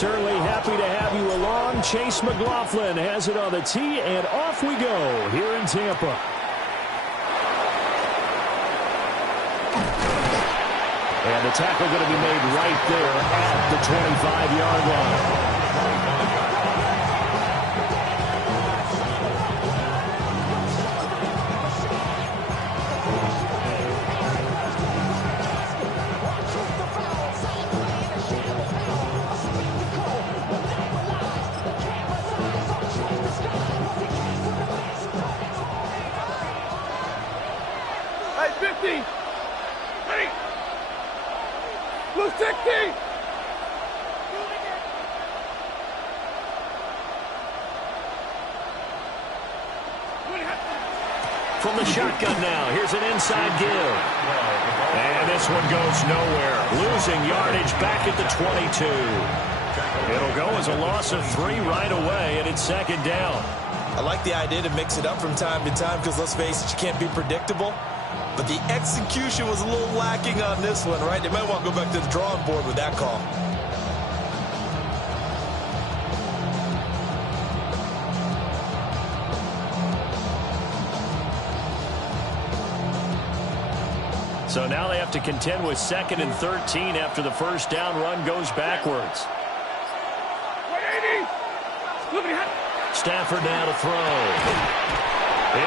certainly happy to have you along. Chase McLaughlin has it on the tee, and off we go here in Tampa. And the tackle going to be made right there at the 25-yard line. From the shotgun now, here's an inside give. And this one goes nowhere. Losing yardage back at the 22. It'll go as a loss of 3 right away, and it's second down. I like the idea to mix it up from time to time because, let's face it, you can't be predictable. But the execution was a little lacking on this one, right? They might want to go back to the drawing board with that call. So now they have to contend with 2nd and 13 after the first down run goes backwards. Stafford now to throw.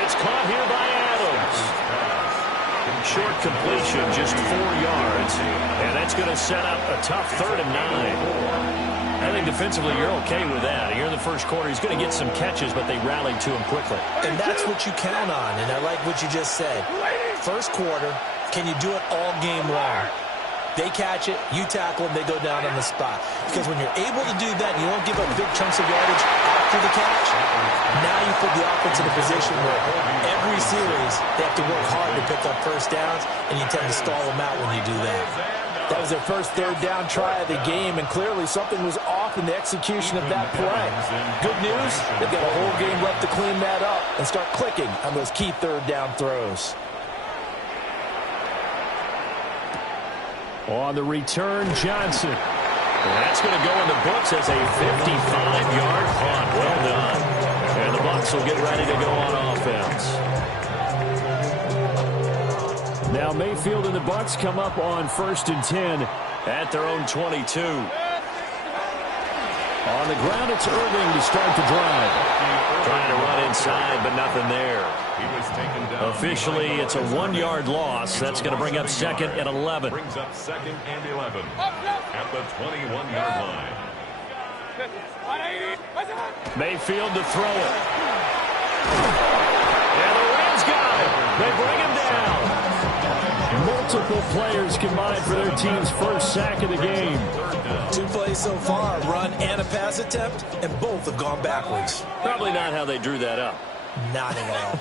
It's caught here by Adams. Short completion, just 4 yards. And that's going to set up a tough 3rd and 9. I think defensively you're okay with that. Here in the first quarter, he's going to get some catches, but they rallied to him quickly. And that's what you count on, and I like what you just said. First quarter, can you do it all game long? They catch it, you tackle them, they go down on the spot. Because when you're able to do that and you don't give up big chunks of yardage after the catch, now you put the offense in a position where every series they have to work hard to pick up first downs, and you tend to stall them out when you do that. That was their first 3rd down try of the game, and clearly something was off in the execution of that play. Good news, they've got a whole game left to clean that up and start clicking on those key 3rd down throws. On the return, Johnson. That's going to go in the books as a 55-yard punt. Well done. And the Bucs will get ready to go on offense. Now Mayfield and the Bucs come up on 1st and 10 at their own 22. On the ground, it's Irving to start the drive. Trying to run inside, but nothing there. Officially, it's a 1-yard loss. That's going to bring up 2nd and 11. Brings up 2nd and 11 at the 21-yard line. Mayfield to throw it. And the Rams got it. They bring him down. Multiple players combined for their team's first sack of the game. 2 plays so far, a run and a pass attempt, and both have gone backwards. Probably not how they drew that up. Not at all.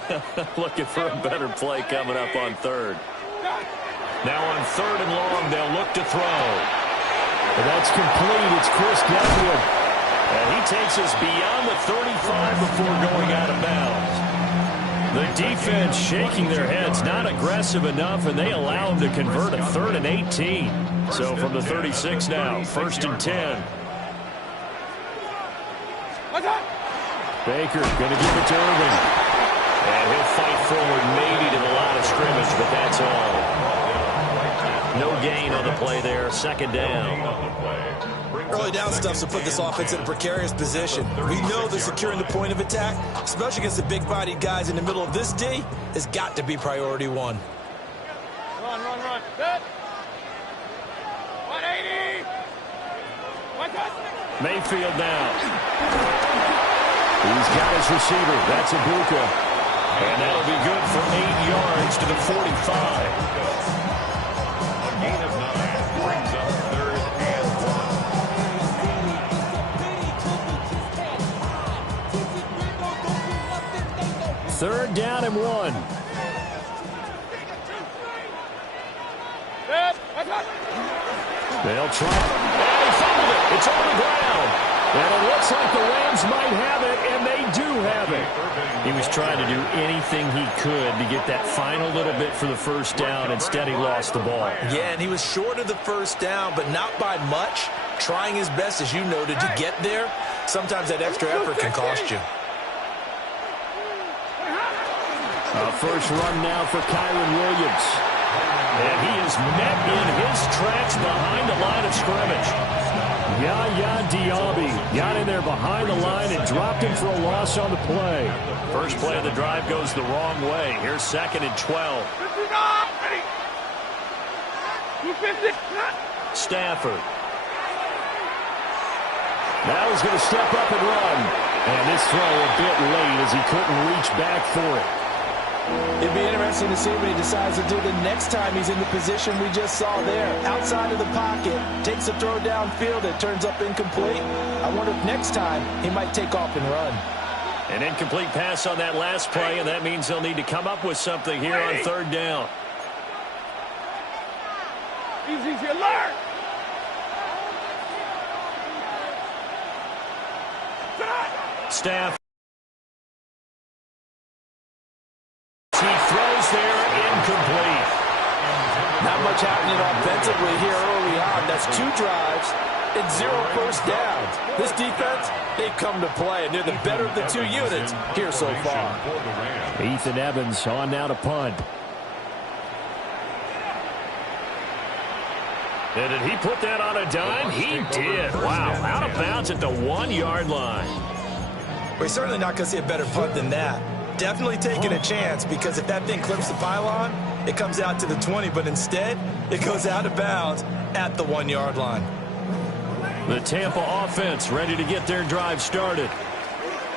Looking for a better play coming up on 3rd. Now on 3rd and long, they'll look to throw. And that's complete. It's Chris Godwin. And he takes us beyond the 35 before going out of bounds. The defense shaking their heads, not aggressive enough, and they allow him to convert a 3rd and 18. So from the 36 now, 1st and 10. Baker going to give it to Irving. And he'll fight forward maybe to the line of scrimmage, but that's all. No gain on the play there. 2nd down. Early down stuff to put this offense in a precarious position. We know that securing the point of attack, especially against the big-bodied guys in the middle of this D, has got to be priority 1. Run. Good. 180. Mayfield now. He's got his receiver. That's Ibuka. And that'll be good for 8 yards to the 45. A gain of 9 brings up 3rd and 1. 3rd down and 1. They'll try. And he fumbled it. It's on the ground. And it looks like the Rams might have it, and they do have it. He was trying to do anything he could to get that final little bit for the first down. Instead, he lost the ball. Yeah, and he was short of the first down, but not by much. trying his best, as you noted, to get there. Sometimes that extra effort can cost you. A first run now for Kyron Williams. And he is met in his tracks behind the line of scrimmage. Yaya Diaby got in there behind the line and dropped him for a loss on the play. First play of the drive goes the wrong way. Here's 2nd and 12. Stafford. Now he's going to step up and run. And this throw a bit late as he couldn't reach back for it. It'd be interesting to see what he decides to do the next time he's in the position we just saw there. Outside of the pocket, takes a throw downfield, it turns up incomplete. I wonder if next time he might take off and run. An incomplete pass on that last play, and that means they'll need to come up with something here on 3rd down. Easy to learn. Staff. He throws there, incomplete. Not much happening offensively here early on. That's 2 drives and 0 first downs. This defense, they've come to play, and they're the better of the 2 units here so far. Ethan Evans on now to punt. And did he put that on a dime? He did. Wow, out of bounds at the 1-yard line. We're certainly not going to see a better punt than that. Definitely taking a chance, because if that thing clips the pylon, it comes out to the 20, but instead, it goes out of bounds at the 1-yard line. The Tampa offense ready to get their drive started.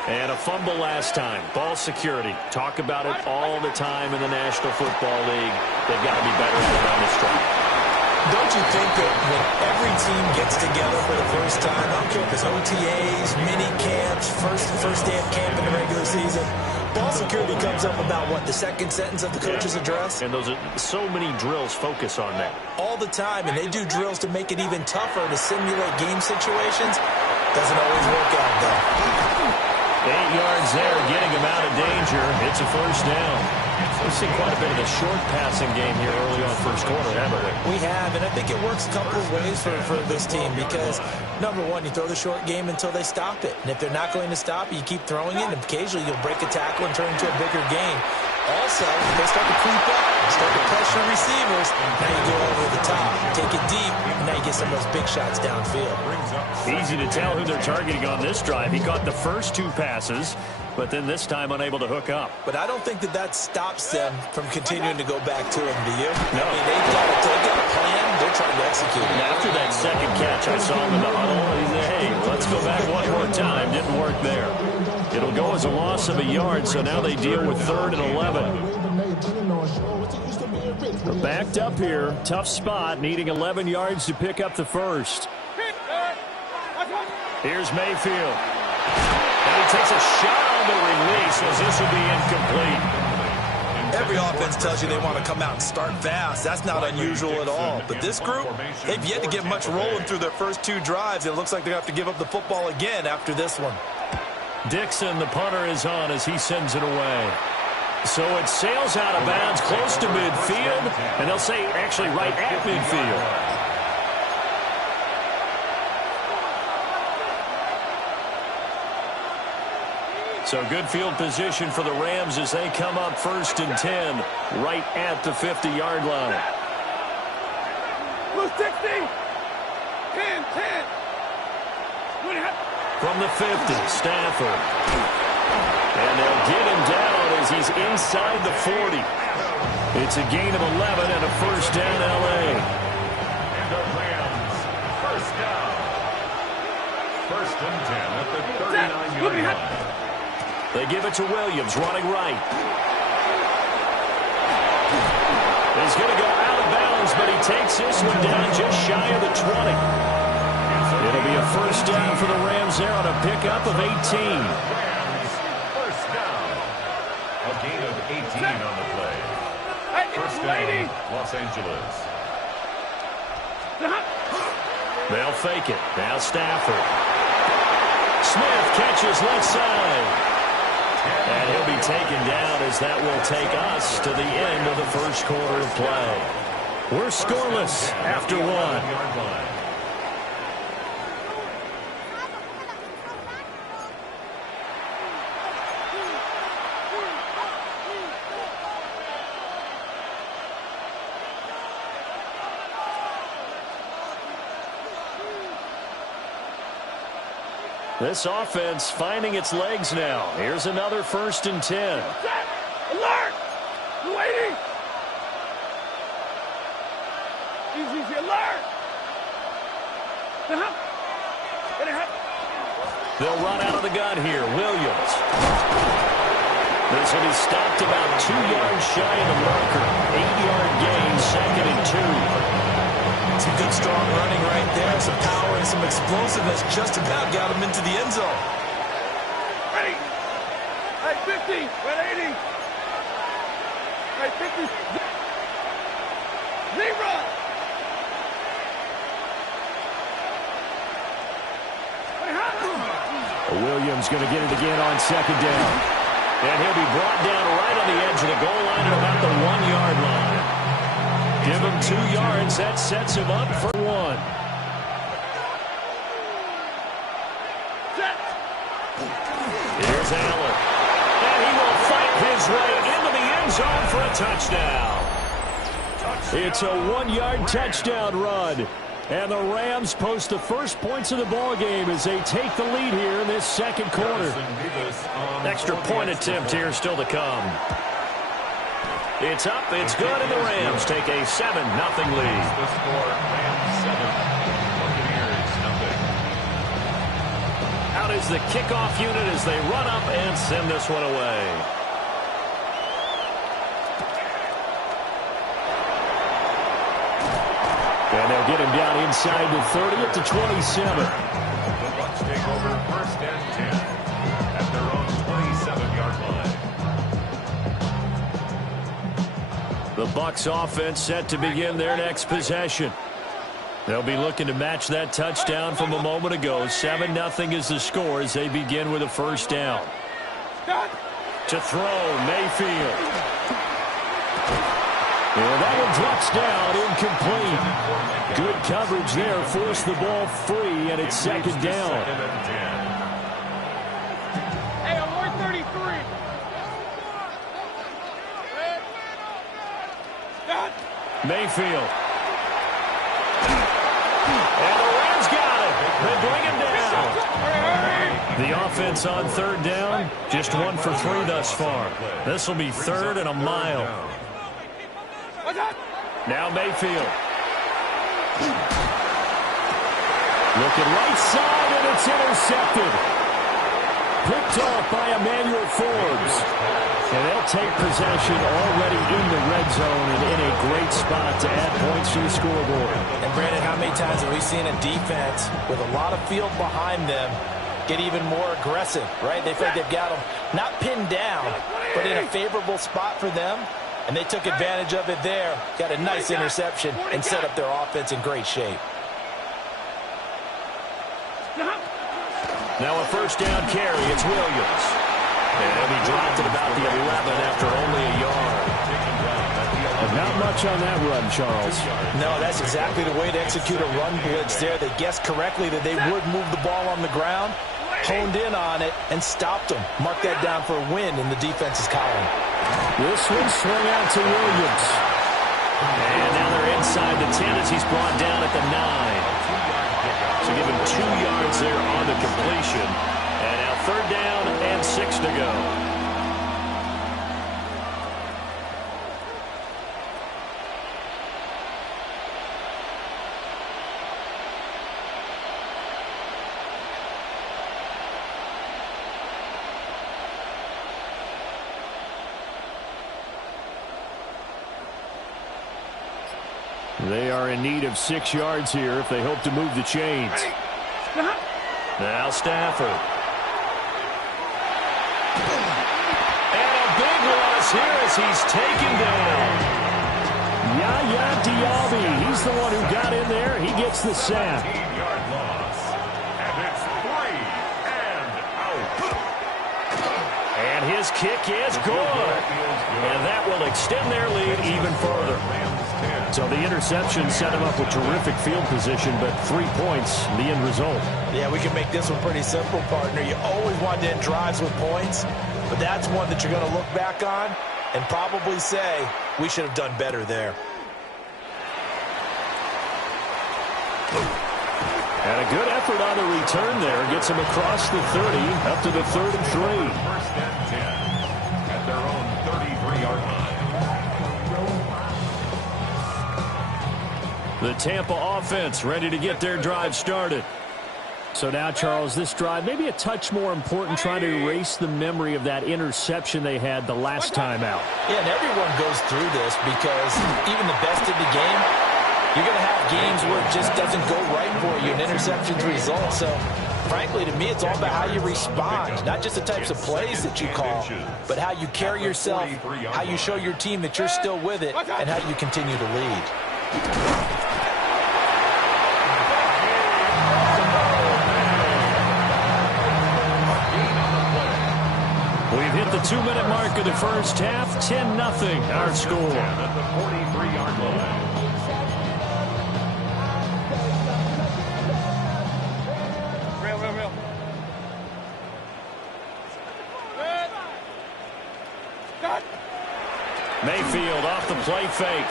And a fumble last time. Ball security. Talk about it all the time in the National Football League. They've got to be better at it on this drive. Don't you think that when every team gets together for the first time, I don't care if it's OTAs, mini camps, first day of camp in the regular season, ball security comes up about, what, the second sentence of the coach's address? And those are so many drills focus on that. All the time, and they do drills to make it even tougher to simulate game situations. Doesn't always work out, though. 8 yards there, getting him out of danger. It's a first down. We've seen quite a bit of a short passing game here early on first quarter, haven't we? We have, and I think it works a couple of ways for this team because, number one, you throw the short game until they stop it. And if they're not going to stop it, you keep throwing it, and occasionally you'll break a tackle and turn into a bigger game. Also, if they start to creep up, start to pressure receivers, now you go over the top, take it deep, and now you get some of those big shots downfield. Easy to tell who they're targeting on this drive. He caught the first 2 passes, but then this time unable to hook up. But I don't think that stops them from continuing to go back to him, do you? No. I mean, they've got a plan. They're trying to execute it. After that second catch, I saw him in the huddle. He said, hey, let's go back one more time. Didn't work there. It'll go as a loss of a yard, so now they deal with 3rd and 11. They're backed up here. Tough spot, needing 11 yards to pick up the first. Here's Mayfield. And he takes a shot on the release as this will be incomplete. Every offense tells you they want to come out and start fast. That's not unusual at all. But this group, they've yet to get much rolling through their first 2 drives. It looks like they're going to have to give up the football again after this one. Dixon, the punter, is on as he sends it away. So it sails out of bounds close to midfield, and they'll say actually right at midfield. So good field position for the Rams as they come up 1st and 10, right at the 50-yard line. 60, 10, 10. From the 50, Stafford. And they'll get him down as he's inside the 40. It's a gain of 11 and a first down, L.A. And the Rams, first down. 1st and 10 at the 39-yard line. They give it to Williams, running right. He's going to go out of bounds, but he takes this one down just shy of the 20. It'll be a first down for the Rams there on a pickup of 18. First down. A gain of 18 on the play. First down, Los Angeles. They'll fake it. Now Stafford. Smith catches left side. And he'll be taken down as that will take us to the end of the first quarter of play. We're scoreless after 1. This offense finding its legs now. Here's another 1st and 10. Set. Alert. Waiting. Easy. Alert. They'll run out of the gun here. Williams. This will be stopped about 2 yards shy of the marker. 8-yard gain, 2nd and 2. Some good, strong running right there. Some power and some explosiveness. Just about got him into the end zone. Ready. Right, 50. Right, 80. Right, 50. Zebra. Williams going to get it again on 2nd down. And he'll be brought down right on the edge of the goal line at about the 1-yard line. Give him 2 yards. That sets him up for 1. Here's Allen. And he will fight his way into the end zone for a touchdown. It's a 1-yard touchdown run. And the Rams post the first points of the ball game as they take the lead here in this 2nd quarter. Extra point attempt here still to come. It's up, it's good, and the Rams take a 7-0 lead. The score, Rams 7, Buccaneers 0. Out is the kickoff unit as they run up and send this one away. And they'll get him down inside the 30 at the 27. The Bucs take over 1st and 10 at their own 27-yard line. The Bucs offense set to begin their next possession. They'll be looking to match that touchdown from a moment ago. 7-0 is the score as they begin with a 1st down. To throw, Mayfield. And that one drops down, incomplete. Good coverage there, forced the ball free, and it's 2nd down. Hey, I'm 133. Mayfield. And the Rams got it. They bring him down. The offense on 3rd down, just 1 for 3 thus far. This will be 3rd and a mile. Now Mayfield. Looking right side, and it's intercepted. Picked off by Emmanuel Forbes. And they'll take possession already in the red zone and in a great spot to add points to the scoreboard. And Brandon, how many times have we seen a defense with a lot of field behind them get even more aggressive, right? They feel like they've got them not pinned down, but in a favorable spot for them. And they took advantage of it there. Got a nice interception and set up their offense in great shape. Now a 1st down carry. It's Williams. And he'll be dropped at about the 11 after only a yard. Not much on that run, Charles. No, that's exactly the way to execute a run blitz there. They guessed correctly that they would move the ball on the ground, honed in on it, and stopped them. Mark that down for a win in the defense's column. This one swung out to Williams. And now they're inside the 10 as he's brought down at the 9. So give him 2 yards there on the completion. And now 3rd down and 6 to go. They are in need of 6 yards here if they hope to move the chains. Now Stafford. And a big loss here as he's taken down. Yaya Diaby, he's the one who got in there. He gets the sack. 15-yard loss. And it's 3 and out. And his kick is good. And that will extend their lead even further. So the interception set him up with terrific field position, but 3 points, the end result. Yeah, we can make this one pretty simple, partner. You always want to end drives with points, but that's one that you're going to look back on and probably say, we should have done better there. And a good effort on the return there. Gets him across the 30, up to the 3rd and 3. First and 10 at their own 33-yard line. The Tampa offense ready to get their drive started. So now, Charles, this drive maybe a touch more important, trying to erase the memory of that interception they had the last time out. Yeah, and everyone goes through this because even the best of the game, you're going to have games where it just doesn't go right for you, and interceptions result. So, frankly, to me, it's all about how you respond, not just the types of plays that you call, but how you carry yourself, how you show your team that you're still with it, and how you continue to lead. We've hit the 2-minute mark of the first half. 10-0 our score. At the 43-yard line. Real. Mayfield off the play fake.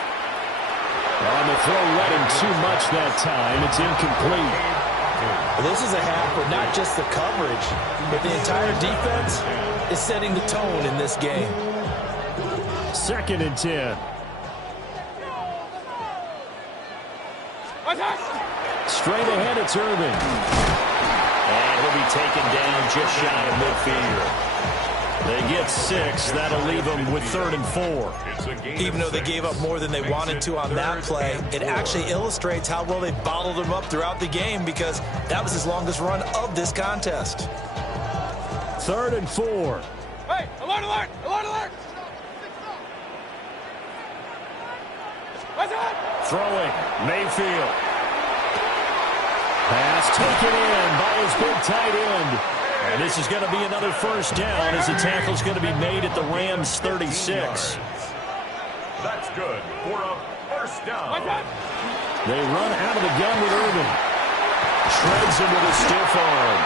On the throw, read him too much that time. It's incomplete. Well, this is a half where not just the coverage, but the entire defense is setting the tone in this game. 2nd and 10. Straight ahead, it's Irvin. And he'll be taken down just shy of midfield. They get 6. That'll leave them with 3rd and 4. Even though they gave up more than they wanted to on that play, it actually illustrates how well they bottled them up throughout the game, because that was his longest run of this contest. 3rd and 4. Hey, alert! Throwing. Mayfield. Pass taken in by his big tight end. And this is going to be another first down as the tackle's going to be made at the Rams' 36. That's good for a first down. They run out of the gun with Irvin. Shreds him with a stiff arm.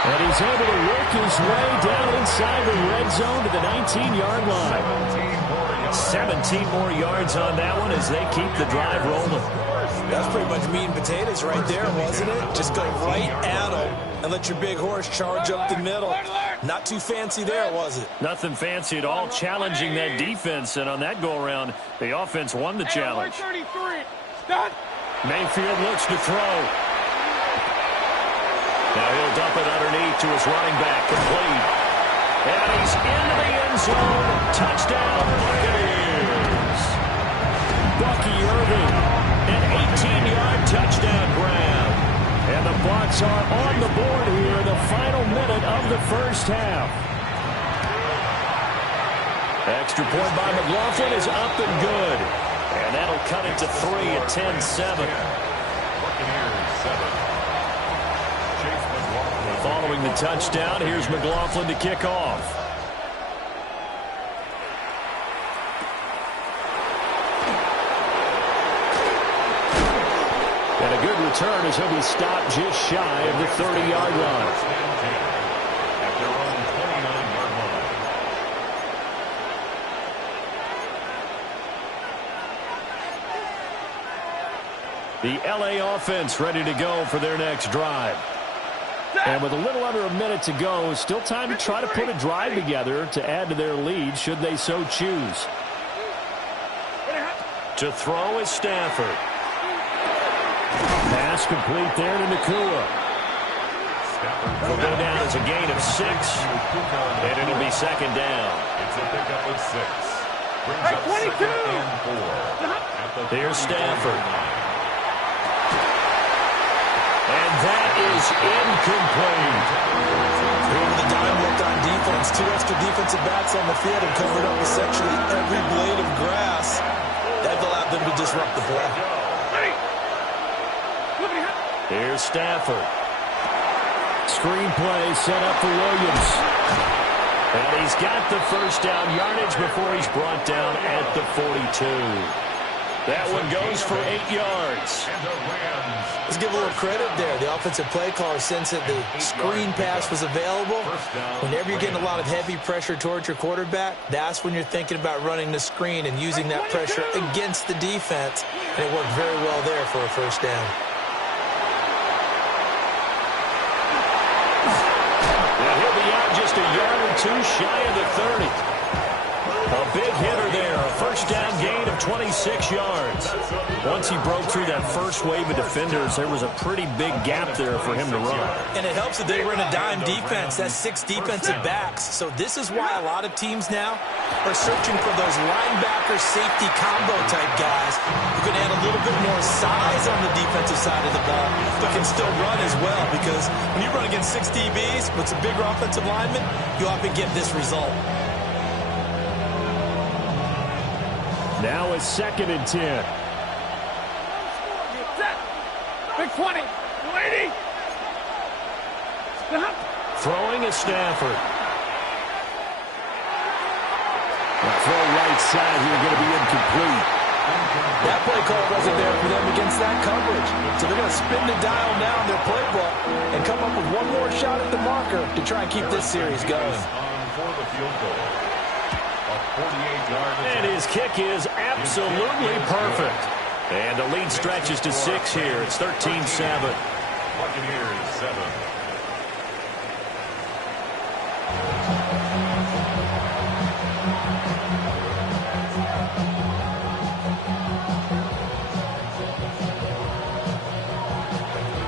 And he's able to work his way down inside the red zone to the 19-yard line. 17 more yards on that one as they keep the drive rolling. That's pretty much meat and potatoes right there, wasn't it? Just go right at them and let your big horse charge up the middle. Not too fancy there, was it? Nothing fancy at all, challenging that defense. And on that go-around, the offense won the challenge. Mayfield looks to throw. Now he'll dump it underneath to his running back, complete. And he's into the end zone. Touchdown, Buccaneers. Bucky Irving, an 18-yard touchdown grab. And the Bucs are on the board here in the final minute of the first half. Extra point by McLaughlin is up and good. And that'll cut it to 3 at 10-7. Buccaneers 7. Following the touchdown, here's McLaughlin to kick off. And a good return as he'll be stopped just shy of the 30-yard line. At their own 29-yard line. The LA offense ready to go for their next drive. And with a little under a minute to go, still time to try to put a drive together to add to their lead should they so choose. To throw is Stafford. Pass complete there to Nakua. Will go down as a gain of 6, and it'll be second down. It's a pickup of 6. Brings up 2nd and 4. Here's Stafford. And that is incomplete. The dime looked on defense. 2 extra defensive backs on the field and covered up essentially every blade of grass. That allowed them to disrupt the play. Here's Stafford. Screen play set up for Williams. And he's got the first down yardage before he's brought down at the 42. That one goes for 8 yards. Let's give a little credit there. The offensive play caller sensed that the screen pass was available. Whenever you're getting a lot of heavy pressure towards your quarterback, that's when you're thinking about running the screen and using that pressure against the defense. And it worked very well there for a first down. just a yard or two shy of the 30. A big hitter there, a first down gain of 26 yards. Once he broke through that first wave of defenders, there was a pretty big gap there for him to run. And it helps that they were in a dime defense. That's 6 defensive backs. So this is why a lot of teams now are searching for those linebacker safety combo type guys who can add a little bit more size on the defensive side of the ball, but can still run as well. Because when you run against 6 DBs with some bigger offensive linemen, you often get this result. Now it's 2nd and 10. Big 20. 280. Stop. Throwing is Stafford. The throw right side here going to be incomplete. That play call wasn't there for them against that coverage. So they're going to spin the dial now in their playbook and come up with one more shot at the marker to try and keep this series going. For the field goal. And his kick is absolutely perfect. And the lead stretches to 6 here. It's 13-7. Buccaneers 7.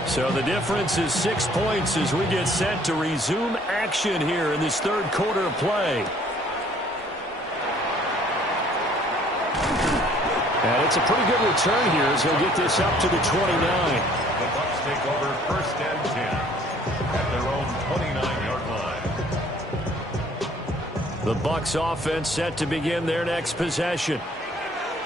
So the difference is 6 points as we get set to resume action here in this third quarter of play. And it's a pretty good return here as he'll get this up to the 29. The Bucs take over 1st and 10 at their own 29-yard line. The Bucs offense set to begin their next possession.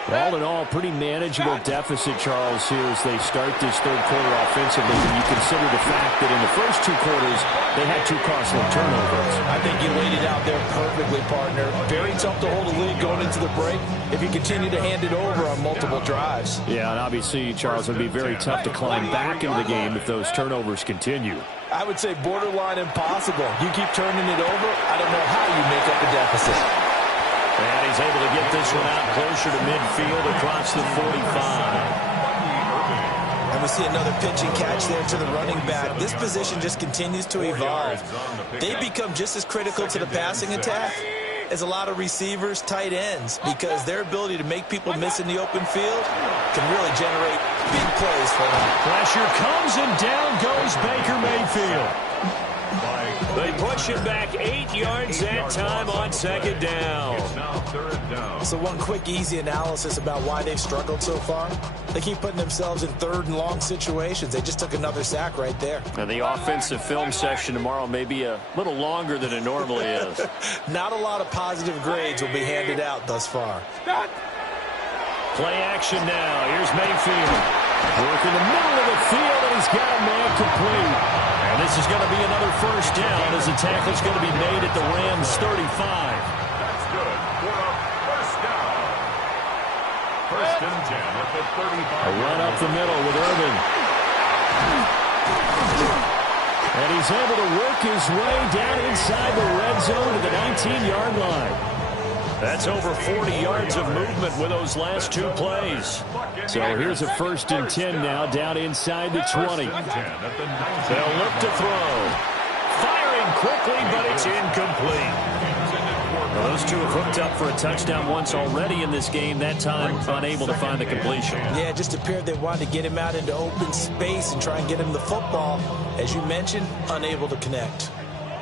All in all, pretty manageable deficit, Charles, here as they start this third quarter offensively. When you consider the fact that in the first 2 quarters, they had 2 costly turnovers. I think you laid it out there perfectly, partner. Very tough to hold a lead going into the break if you continue to hand it over on multiple drives. Yeah, and obviously, Charles, it would be very tough to climb back into the game if those turnovers continue. I would say borderline impossible. You keep turning it over, I don't know how you make up a deficit. And he's able to get this one out closer to midfield across the 45. And we see another pitch and catch there to the running back. This position just continues to evolve. They become just as critical to the passing attack as a lot of receivers, tight ends, because their ability to make people miss in the open field can really generate big plays for them. Pressure comes and down goes Baker Mayfield. They push it back 8 yards that time on 2nd down. So one quick, easy analysis about why they've struggled so far. They keep putting themselves in 3rd and long situations. They just took another sack right there. And the offensive film session tomorrow may be a little longer than it normally is. Not a lot of positive grades will be handed out thus far. Play action now. Here's Mayfield. Working the middle of the field, and he's got a man complete. And this is going to be another first down as the tackle's going to be made at the Rams' 35. That's good for a first down. 1st and 10 at the 35. A run up the middle with Irvin. And he's able to work his way down inside the red zone to the 19-yard line. That's over 40 yards of movement with those last 2 plays. So here's a 1st and 10 now down inside the 20. They'll look to throw. Firing quickly, but it's incomplete. Well, those two have hooked up for a touchdown once already in this game. That time, unable to find the completion. Yeah, it just appeared they wanted to get him out into open space and try and get him the football. As you mentioned, unable to connect.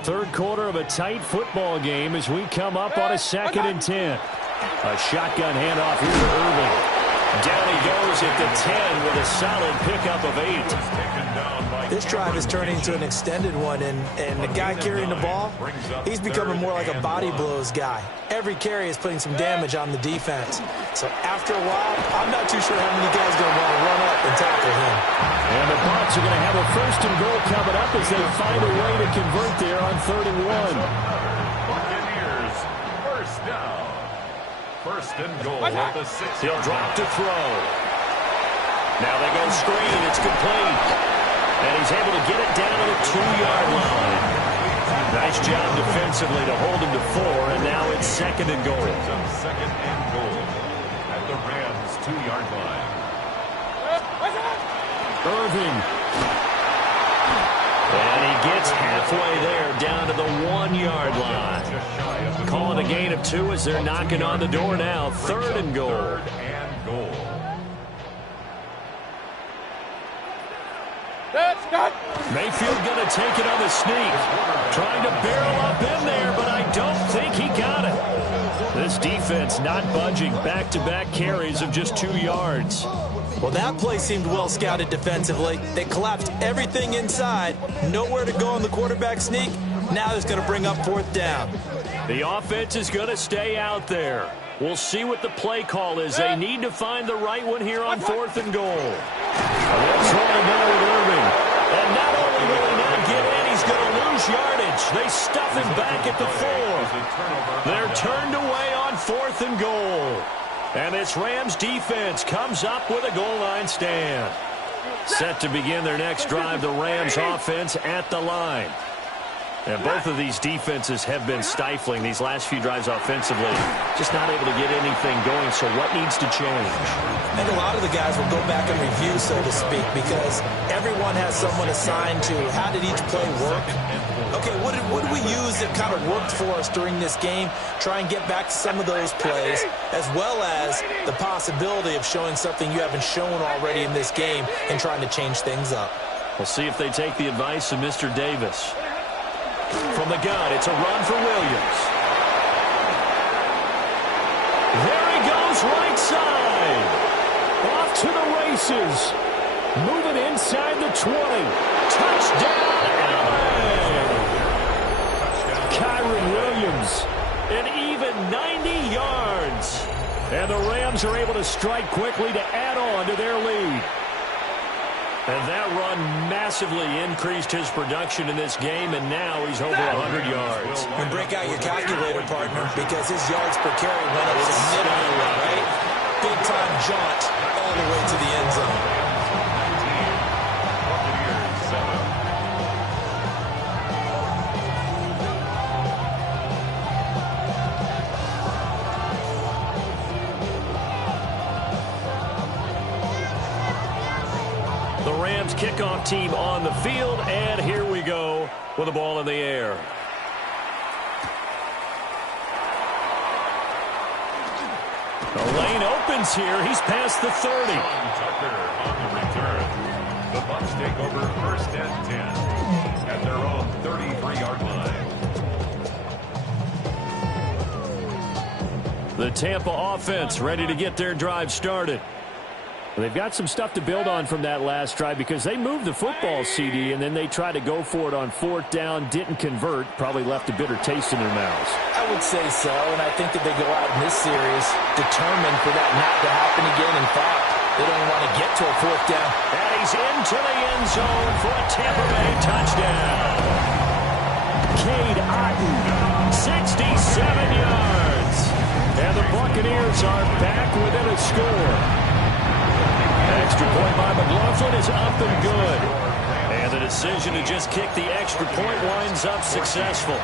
Third quarter of a tight football game as we come up on a 2nd and 10. A shotgun handoff here to Irvin. Down he goes at the 10 with a solid pickup of 8. This drive is turning into an extended one, and the guy carrying the ball, he's becoming more like a body blows guy. Every carry is putting some damage on the defense. So after a while, I'm not too sure how many guys are going to want to run up and tackle him. And the Bucs are going to have a 1st and goal coming up as they find a way to convert there on 3rd and 1. Buccaneers, 1st down. 1st and goal at the 6. He'll drop to throw. Now they go screen. It's complete. And he's able to get it down to the 2-yard line. Nice job defensively to hold him to 4, and now it's 2nd and goal. 2nd and goal at the Rams' 2-yard line. Irving. And he gets halfway there, down to the 1-yard line. Calling a gain of 2 as they're knocking on the door now. 3rd and goal. 3rd and goal. Mayfield going to take it on the sneak. Trying to barrel up in there, but I don't think he got it. This defense not budging. Back-to-back carries of just 2 yards. Well, that play seemed well scouted defensively. They collapsed everything inside. Nowhere to go on the quarterback sneak. Now it's going to bring up 4th down. The offense is going to stay out there. We'll see what the play call is. They need to find the right one here on 4th and goal. That's rolling down with Irving. And not only will he not get in, he's going to lose yardage. They stuff him back at the 4. They're turned away on 4th and goal. And this Rams defense comes up with a goal line stand. Set to begin their next drive, the Rams offense at the line. And both of these defenses have been stifling these last few drives offensively. Just not able to get anything going, so what needs to change? I think a lot of the guys will go back and review, so to speak, because everyone has someone assigned to how did each play work. Okay, what did we use that kind of worked for us during this game? Try and get back to some of those plays, as well as the possibility of showing something you haven't shown already in this game and trying to change things up. We'll see if they take the advice of Mr. Davis. From the gun, it's a run for Williams. There he goes, right side. Off to the races. Moving inside the 20. Touchdown, LA. Kyron Williams, an even 90 yards. And the Rams are able to strike quickly to add on to their lead. And that run massively increased his production in this game, and now he's over 100 yards. And break out your calculator, partner, because his yards per carry went up significantly, right? Big-time jaunt all the way to the end zone. Kickoff team on the field, and here we go with the ball in the air. The lane opens here. He's past the 30. Tucker on the return. The Bucs take over 1st and 10 at their own 33-yard line. The Tampa offense ready to get their drive started. They've got some stuff to build on from that last drive because they moved the football, CD, and then they tried to go for it on 4th down, didn't convert, probably left a bitter taste in their mouths. I would say so, and I think that they go out in this series determined for that not to happen again. In fact, they don't want to get to a 4th down. And he's into the end zone for a Tampa Bay touchdown. Cade Otton, 67 yards. And the Buccaneers are back within a score. Extra point by McLaughlin is up and good. And the decision to just kick the extra point winds up successful.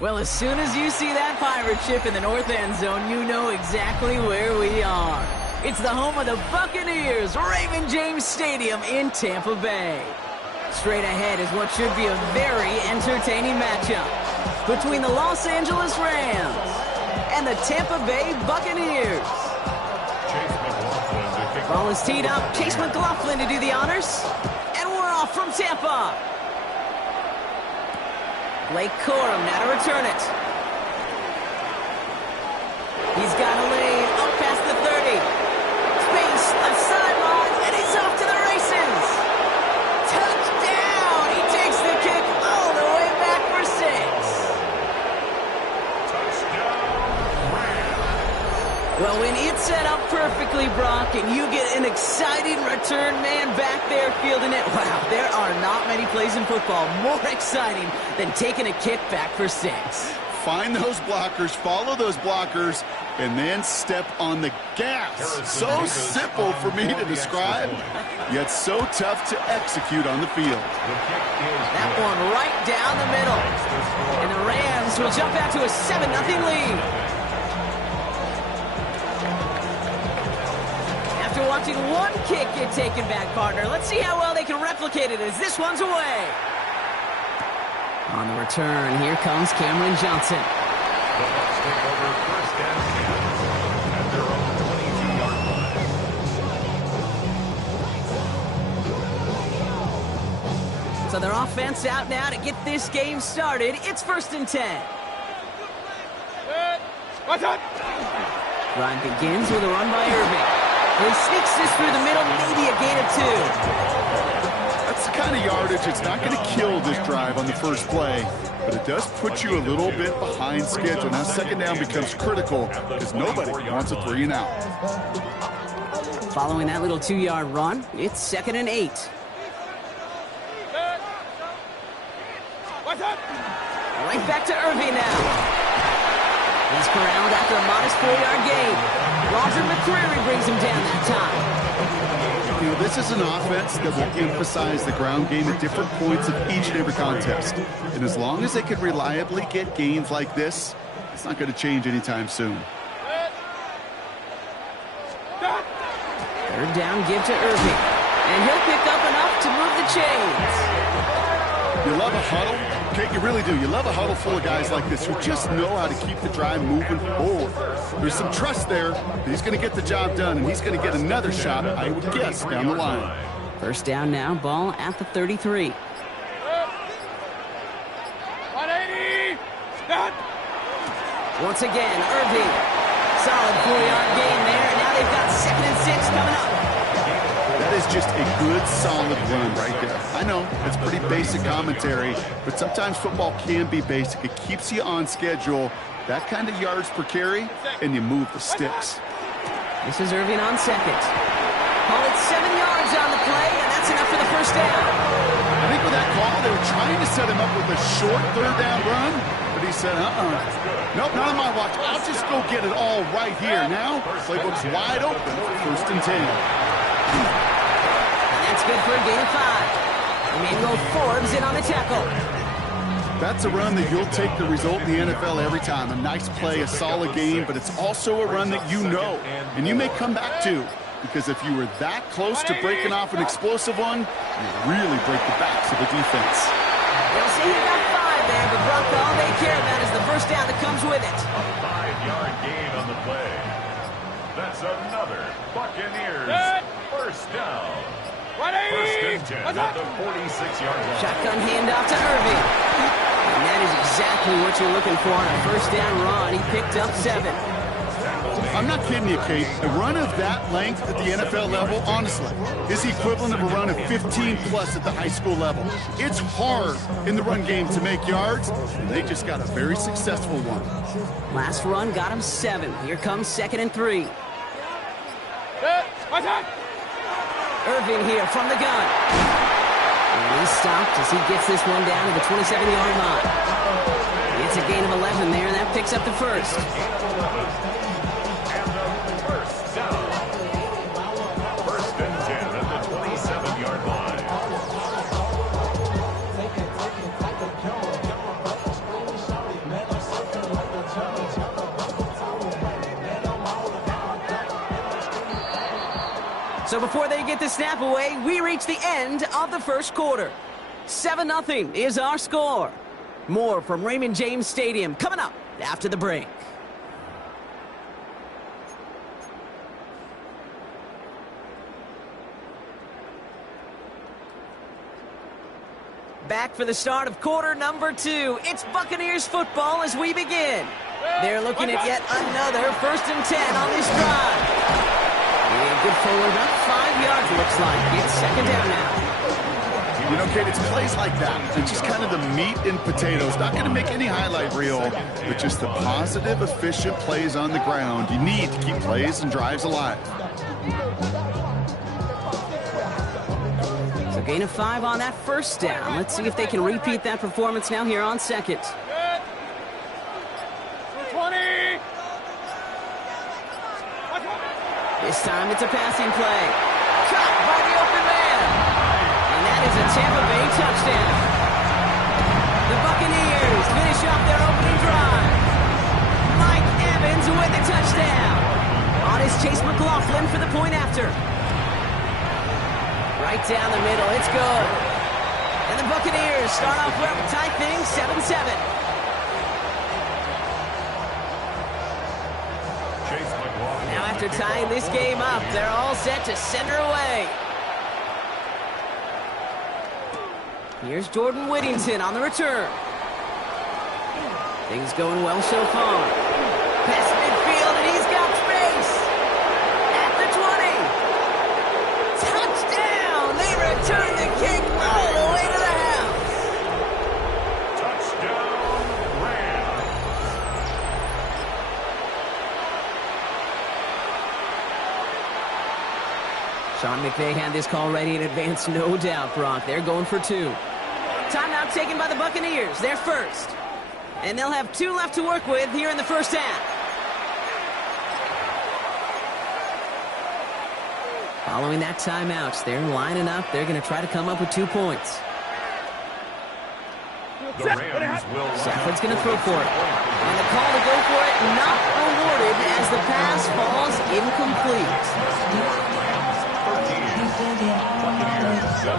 Well, as soon as you see that pirate ship in the north end zone, you know exactly where we are. It's the home of the Buccaneers, Raymond James Stadium in Tampa Bay. Straight ahead is what should be a very entertaining matchup between the Los Angeles Rams and the Tampa Bay Buccaneers. Ball is teed up. Chase McLaughlin to do the honors. And we're off from Tampa. Blake Corum now to return it. He's got a lane up past the 30. Space, left sideline, and he's off to the races. Touchdown! He takes the kick all the way back for 6. Well, when it's set up perfectly, Brock, and you get an exciting return man back there fielding it, wow, there are not many plays in football more exciting than taking a kick back for 6. Find those blockers, follow those blockers, and then step on the gas. So simple for me to describe, yet so tough to execute on the field. That one right down the middle. And the Rams will jump out to a 7-0 lead. After watching one kick get taken back, partner, let's see how well they can replicate it as this one's away. On the return, here comes Cameron Johnson. The Bucs take over first and 10 at their own 22-yard line. So their offense out now to get this game started. It's 1st and 10. What's up? Ryan begins with a run by Irving. He sneaks this through the middle, maybe a gain of 2. That's the kind of yardage it's not going to kill this drive on the first play, but it does put you a little bit behind schedule. Now second down becomes critical because nobody wants a 3 and out. Following that little 2-yard run, it's 2nd and 8. What's up? Right back to Irving now. He's corralled after a modest 4-yard gain. Roger McCreary brings him down that time. You know, this is an offense that will emphasize the ground game at different points of each and every contest. And as long as they can reliably get gains like this, it's not going to change anytime soon. 3rd down, give to Irving. And he'll pick up enough to move the chains. You love a huddle? Okay, you really do. You love a huddle full of guys like this who just know how to keep the drive moving forward. There's some trust there that he's going to get the job done, and he's going to get another shot, I would guess, down the line. 1st down now, ball at the 33. 180. Stop. Once again, Irving. Solid 4-yard gain there, and now they've got 2nd and 6 coming up. That is just a good, solid run right there. I know, it's pretty basic commentary, but sometimes football can be basic. It keeps you on schedule, that kind of yards per carry, and you move the sticks. This is Irving on 2nd. Call it 7 yards on the play, and that's enough for the 1st down. I think with that call, they were trying to set him up with a short 3rd down run, but he said, nope, not on my watch. I'll just go get it all right here. Now, playbook's wide open for 1st and 10. That's good for a gain of 5. Emmanuel Forbes in on the tackle. That's a run that you'll take the result in the NFL every time. A nice play, a solid game, but it's also a run that you know, and you may come back to, because if you were that close to breaking off an explosive one, you really break the backs of the defense. They'll say you got 5 there, but Brock, all they care about is the 1st down that comes with it. A 5-yard gain on the play. That's another Buccaneers 1st down. 1st and 10 at the 46-yard line. Shotgun handoff to Irving. And that is exactly what you're looking for on a 1st down run. He picked up 7. I'm not kidding you, Kate. A run of that length at the NFL level, honestly, is the equivalent of a run of 15-plus at the high school level. It's hard in the run game to make yards, and they just got a very successful one. Last run got him 7. Here comes 2nd and 3. What's up? Irving here from the gun. And he's stopped as he gets this one down to the 27-yard line. It's a gain of 11 there, and that picks up the 1st. So before they get the snap away, we reach the end of the first quarter. 7-0 is our score. More from Raymond James Stadium coming up after the break. Back for the start of quarter number 2. It's Buccaneers football as we begin. They're looking at yet another 1st and 10 on this drive. And good forward, about 5 yards, looks like. It's 2nd down now. You know, Kate, it's plays like that. They're just kind of the meat and potatoes. Not going to make any highlight reel, but just the positive, efficient plays on the ground. You need to keep plays and drives alive. So gain of 5 on that 1st down. Let's see if they can repeat that performance now here on 2nd. 20. This time it's a passing play. Caught by the open man. And that is a Tampa Bay touchdown. The Buccaneers finish off their opening drive. Mike Evans with the touchdown. On is Chase McLaughlin for the point after. Right down the middle, it's good. And the Buccaneers start off well to tie things 7-7. Now after tying this game up, they're all set to send her away. Here's Jordan Whittington on the return. Things going well so far. Pass midfield, and he's got space. At the 20. Touchdown! They return the kick all the way to the house. Touchdown, Rams. Sean McVay had this call ready in advance, no doubt, Brock. They're going for 2. Timeout taken by the Buccaneers. They're first. And they'll have 2 left to work with here in the 1st half. Following that timeout, they're lining up. They're going to try to come up with 2 points. The Rams will Stafford's going to throw for it. And the call to go for it not rewarded as the pass falls incomplete. Buccaneers 7.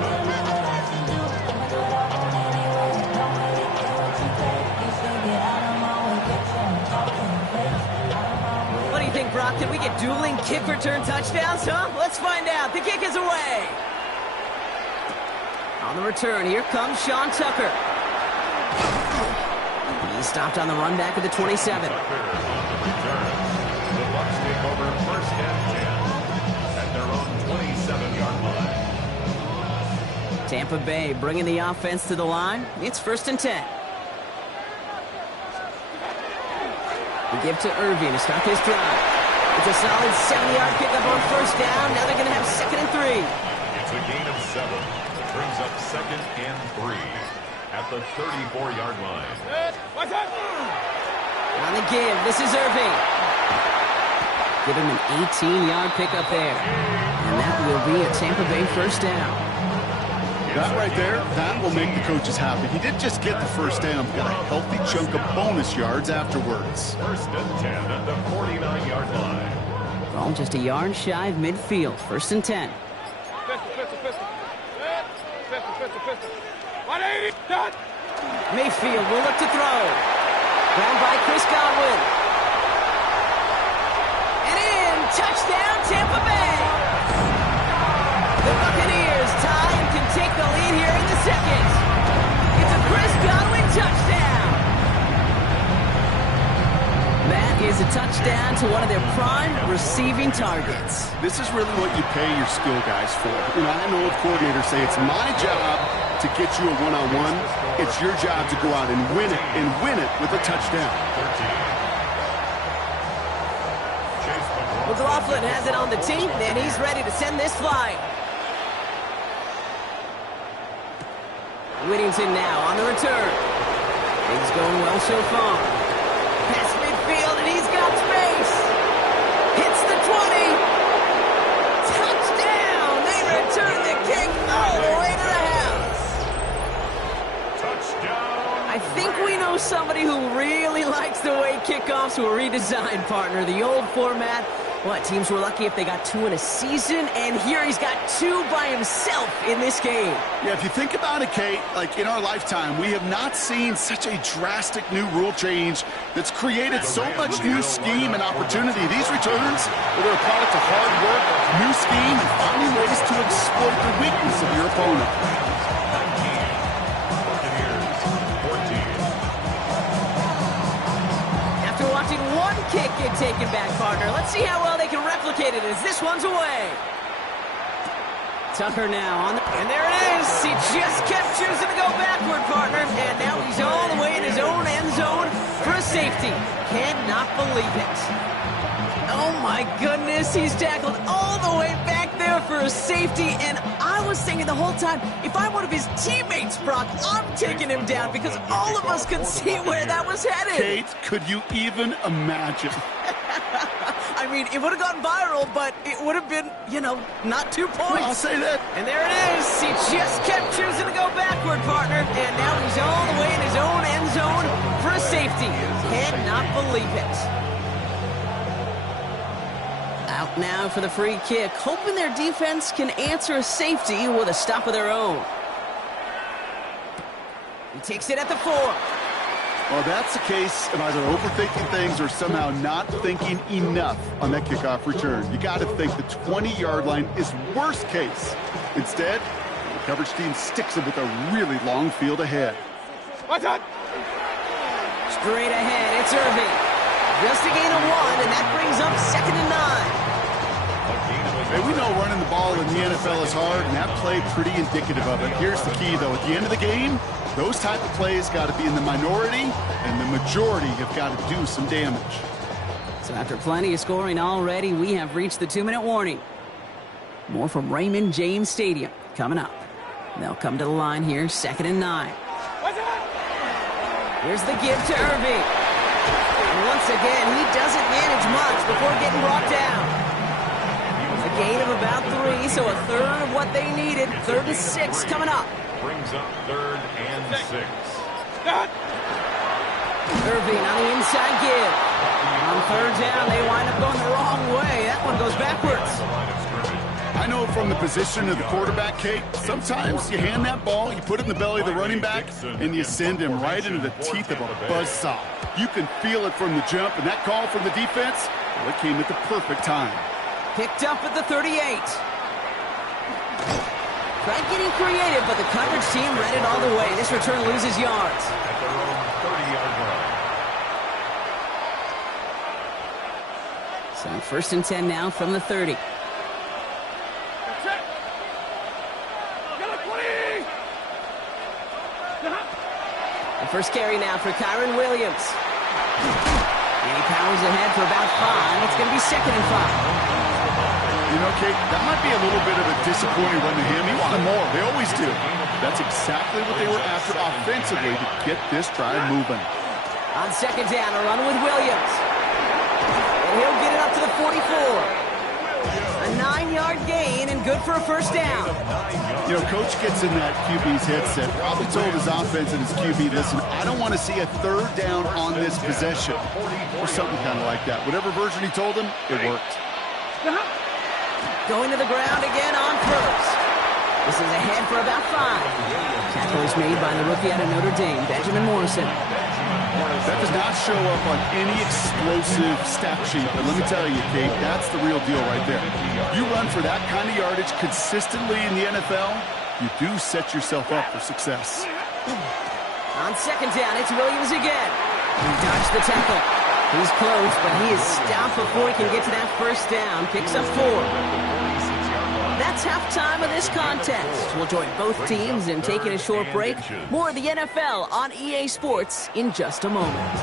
What do you think, Brock? Can we get dueling kick return touchdowns, huh? Let's find out. The kick is away. On the return, here comes Sean Tucker. He stopped on the run back of the 27. Tucker on the return. The Bucs take over 1st and 10 at their own 27-yard line. Tampa Bay bringing the offense to the line. It's 1st and 10. We give to Irving to start this drive. It's a solid 70-yard pickup on 1st down. Now they're going to have 2nd and 3. It's a gain of 7. Brings up 2nd and 3 at the 34-yard line. On the give, this is Irving. Give him an 18-yard pickup there. And that will be a Tampa Bay 1st down. That right there, that will make the coaches happy. He didn't just get the 1st down, but got a healthy chunk of bonus yards afterwards. 1st and 10 at the 49-yard line. All just a yard shy of midfield. 1st and 10. Mayfield will look to throw. Ground by Chris Godwin. And in, touchdown Tampa Bay. The Buccaneers tie and can take the lead here in the 2nd. It's a Chris Godwin touchdown. That is a touchdown to one of their prime receiving targets. This is really what you pay your skill guys for. You know, I know if coordinators say it's my job to get you a one-on-one. It's your job to go out and win it with a touchdown. McLaughlin has it on the team, and he's ready to send this flying. Whittington now on the return. Things going well so far. Pass midfield, and he's got space. Hits the 20. Touchdown! They return the kick all the way to the house. Touchdown. I think we know somebody who really likes the way kickoffs were redesigned, partner. The old format, What, teams were lucky if they got 2 in a season, and here he's got 2 by himself in this game. Yeah, if you think about it, Kate, like in our lifetime, we have not seen such a drastic new rule change that's created so much new scheme and opportunity. These returns, they're a product of hard work, new scheme, and finding ways to exploit the weakness of your opponent. Kick get taken back, partner. Let's see how well they can replicate it as this one's away. Tucker now on the... And there it is. He just kept choosing to go backward, partner. And now he's all the way in his own end zone for a safety. Cannot believe it. Oh, my goodness. He's tackled all the way back there for a safety. And I was thinking the whole time, if I'm one of his teammates, Brock, I'm taking him down because all of us could see where that was headed. Kate, could you even imagine? I mean, it would have gone viral, but it would have been, you know, not 2 points. Well, I'll say that. And there it is. He just kept choosing to go backward, partner. And now he's all the way in his own end zone for a safety. Cannot believe it. Out now for the free kick, hoping their defense can answer a safety with a stop of their own. He takes it at the 4. Well, that's the case of either overthinking things or somehow not thinking enough on that kickoff return. You got to think the 20-yard line is worst case. Instead, the coverage team sticks him with a really long field ahead. What's that? Straight ahead, it's Irving. Just a gain of 1, and that brings up 2nd and 9. Hey, we know running the ball in the NFL is hard, and that play pretty indicative of it. Here's the key, though. At the end of the game, those type of plays got to be in the minority, and the majority have got to do some damage. So after plenty of scoring already, we have reached the 2-minute warning. More from Raymond James Stadium coming up. They'll come to the line here, 2nd and 9. Here's the give to Irving. And once again, he doesn't manage much before getting brought down. A gain of about 3, so a third of what they needed. 3rd and 6 coming up. Brings up 3rd and 6. Irving on the inside give. On 3rd down, they wind up going the wrong way. That one goes backwards. I know from the position of the quarterback, Kate, sometimes you hand that ball, you put it in the belly of the running back, and you send him right into the teeth of a buzzsaw. You can feel it from the jump, and that call from the defense, well, it came at the perfect time. Picked up at the 38. Tried getting creative, but the coverage team read it all the way. This return loses yards. At their own 30-yard line. So 1st and 10 now from the 30. The first carry now for Kyron Williams. And he powers ahead for about 5. It's going to be 2nd and 5. You know, Kate, that might be a little bit of a disappointing run to him. He wanted more. They always do. That's exactly what they were after offensively to get this drive moving. On 2nd down, a run with Williams. And he'll get it up to the 44. A 9-yard gain and good for a 1st down. You know, Coach gets in that QB's headset, probably told his offense and his QB, listen, I don't want to see a 3rd down on this possession. Or something kind of like that. Whatever version he told him, it worked. Going to the ground again on 1st. This is ahead for about 5. Tackle is made by the rookie out of Notre Dame, Benjamin Morrison. That does not show up on any explosive stat sheet, but let me tell you, Kate, that's the real deal right there. You run for that kind of yardage consistently in the NFL, you do set yourself up for success. On 2nd down, it's Williams again. He dodged the tackle. He's close, but he is stopped before he can get to that 1st down. Picks up 4. That's halftime of this contest. We'll join both teams in taking a short break. More of the NFL on EA Sports in just a moment.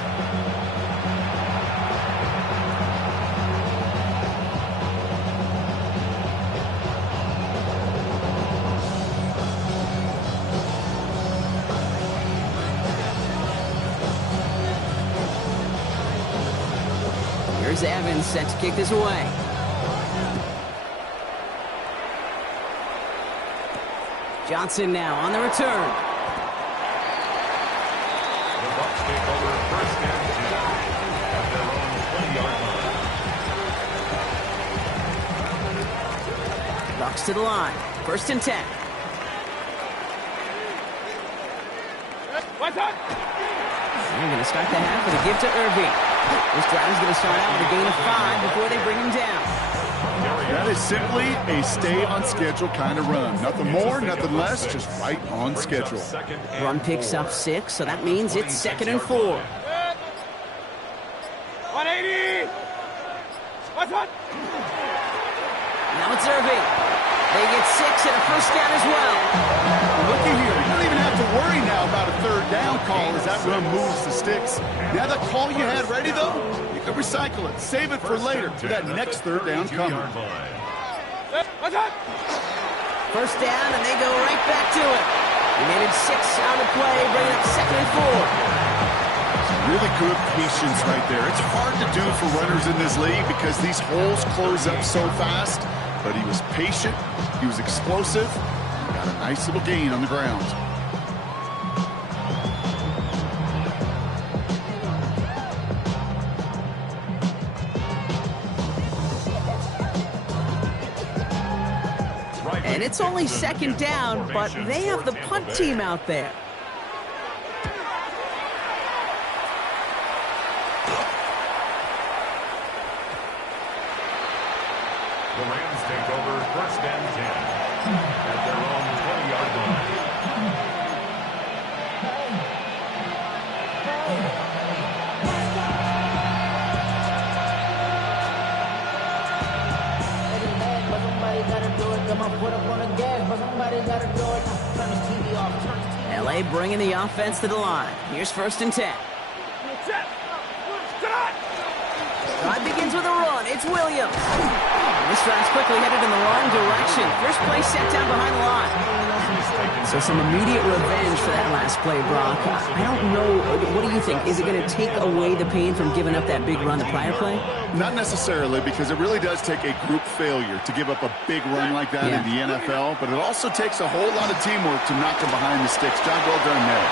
Here's Evans set to kick this away. Johnson now on the return. The Bucs take over 1st and 2 at their own 20-yard Bucks to the line. 1st and 10. They're going to start the half with a give to Irving. This drive is going to start out with a gain of 5 before they bring him down. That is simply a stay on schedule kind of run. Nothing more, nothing less, just right on schedule. Run picks up 6, so that means it's 2nd and 4. 180! Now it's Irving. They get 6 and a 1st down as well. Looky here, you don't even have to worry now about a 3rd down call as that run moves the sticks. Now the call you had ready, though, you can recycle it. Save it for later for that next 3rd down coming. 1st down, and they go right back to it. They made it 6 on the play, bringing up 2nd and 4. Really good patience right there. It's hard to do for runners in this league because these holes close up so fast. But he was patient, he was explosive, and got a nice little gain on the ground. And it's only 2nd down, but they have the punt team out there. The Rams take over 1st and 10 at their own 20-yard line. LA bringing the offense to the line. Here's 1st and 10. Drive begins with a run. It's Williams. This drive's quickly headed in the wrong direction. First play set down behind the line. So some immediate revenge for that last play, Brock. I don't know. What do you think? Is it going to take away the pain from giving up that big run the prior play? Not necessarily, because it really does take a group failure to give up a big run like that in the NFL, but it also takes a whole lot of teamwork to knock him behind the sticks. Job well done there.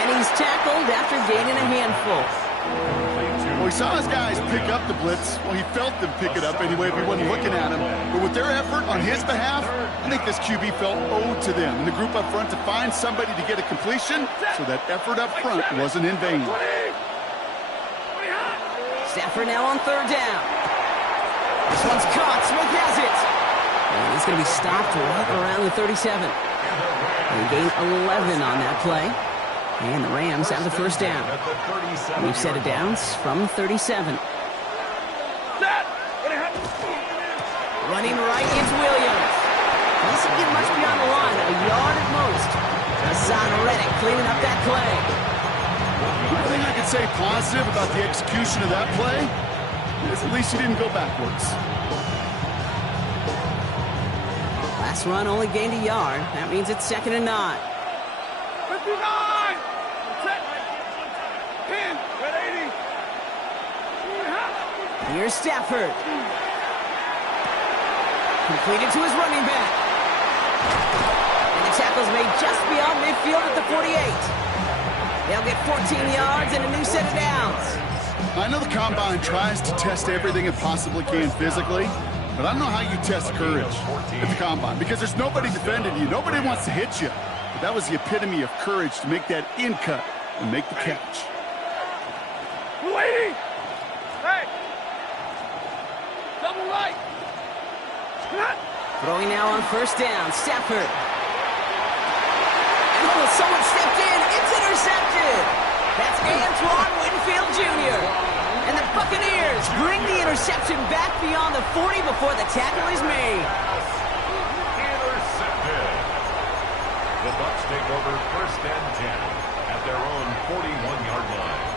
And he's tackled after gaining a handful. Well, he saw his guys pick up the blitz. Well, he felt them pick it up anyway if he wasn't looking at him. But with their effort on his behalf, I think this QB felt owed to them and the group up front to find somebody to get a completion, so that effort up front wasn't in vain. Stafford now on 3rd down. This one's caught. Smith has it. And he's going to be stopped right around the 37. They gain 11 on that play. And the Rams have the 1st down. We've set it down from 37. Running right is Williams. Doesn't get much beyond the line, a yard at most. Hassan Reddick cleaning up that play. One thing I could say positive about the execution of that play is at least he didn't go backwards. Last run only gained a yard. That means it's 2nd and 9. 59! Here's Stafford. Completed to his running back. And the tackle's made just beyond midfield at the 48. They'll get 14 yards and a new set of downs. I know the Combine tries to test everything it possibly can physically, but I don't know how you test courage at the Combine because there's nobody defending you. Nobody wants to hit you. But that was the epitome of courage to make that in cut and make the catch. Lady! Hey! Double right! Throwing now on 1st down. Stafford. And someone stepped in. It's intercepted. That's Antoine Winfield Jr. And the Buccaneers bring the interception back beyond the 40 before the tackle is made. Intercepted. The Bucs take over 1st and 10 at their own 41-yard line.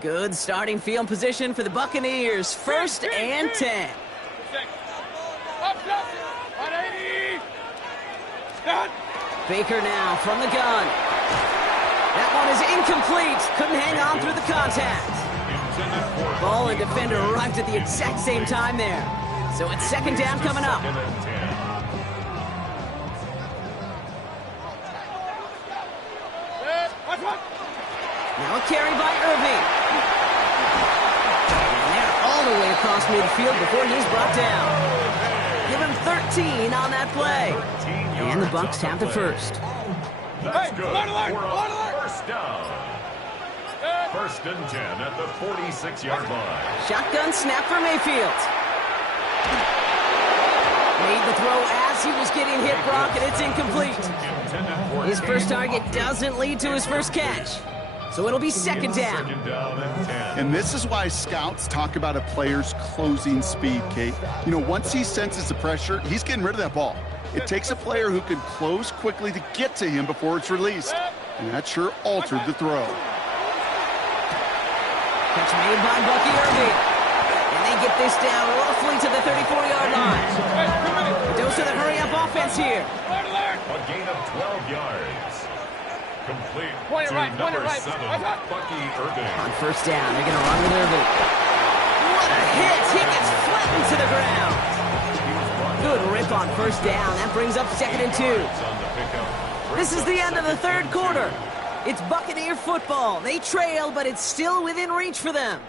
Good starting field position for the Buccaneers. 1st and 10. Baker now from the gun. That one is incomplete. Couldn't hang on through the contact. Ball and defender arrived at the exact same time there. So it's 2nd down coming up. Now a carry by Irving. And they're all the way across midfield before he's brought down. Give him 13 on that play. And the Bucs have the first. That's good. First down. First and 10 at the 46-yard line. Shotgun snap for Mayfield. Made the throw as he was getting hit, Brock, and it's incomplete. His first target doesn't lead to his first catch. So it'll be second down. And this is why scouts talk about a player's closing speed, Kate. You know, once he senses the pressure, he's getting rid of that ball. It takes a player who can close quickly to get to him before it's released. And that sure altered the throw. Catch made by Bucky Irving. And they get this down roughly to the 34-yard line. Dose of the hurry-up offense here. A gain of 12 yards. Complete to number 7, Bucky Irving. On first down, they're going to run with Irving. What a hit! He gets flattened to the ground. Good rip on first down. That brings up second and 2. This is the end of the third quarter. It's Buccaneer football. They trail, but it's still within reach for them.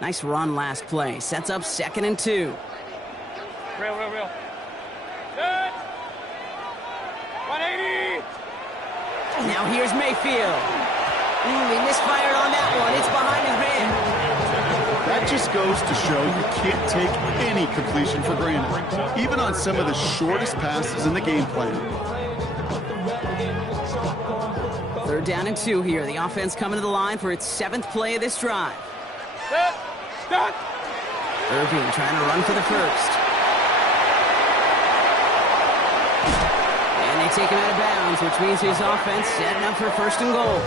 Nice run last play. Sets up second and 2. Real. Good. 180. Now here's Mayfield. He misfired on that one. It's behind his man. That just goes to show you can't take any completion for granted, even on some of the shortest passes in the game plan. Third down and 2 here. The offense coming to the line for its 7th play of this drive. Stop. Irving trying to run for the first. And they take him out of bounds, which means his offense setting up for first and goal.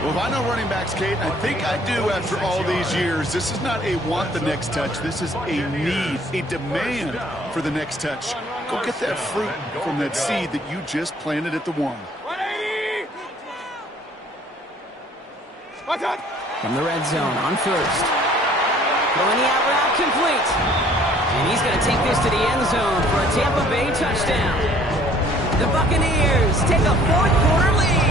Well, if I know running backs, Kate, I think I do after all these years. This is not a want the next touch. This is a need, a demand for the next touch. Go get that fruit from that seed that you just planted at the 1. 180. Watch out. From the red zone on first. Throwing the out route complete. And he's going to take this to the end zone for a Tampa Bay touchdown. The Buccaneers take a fourth-quarter lead.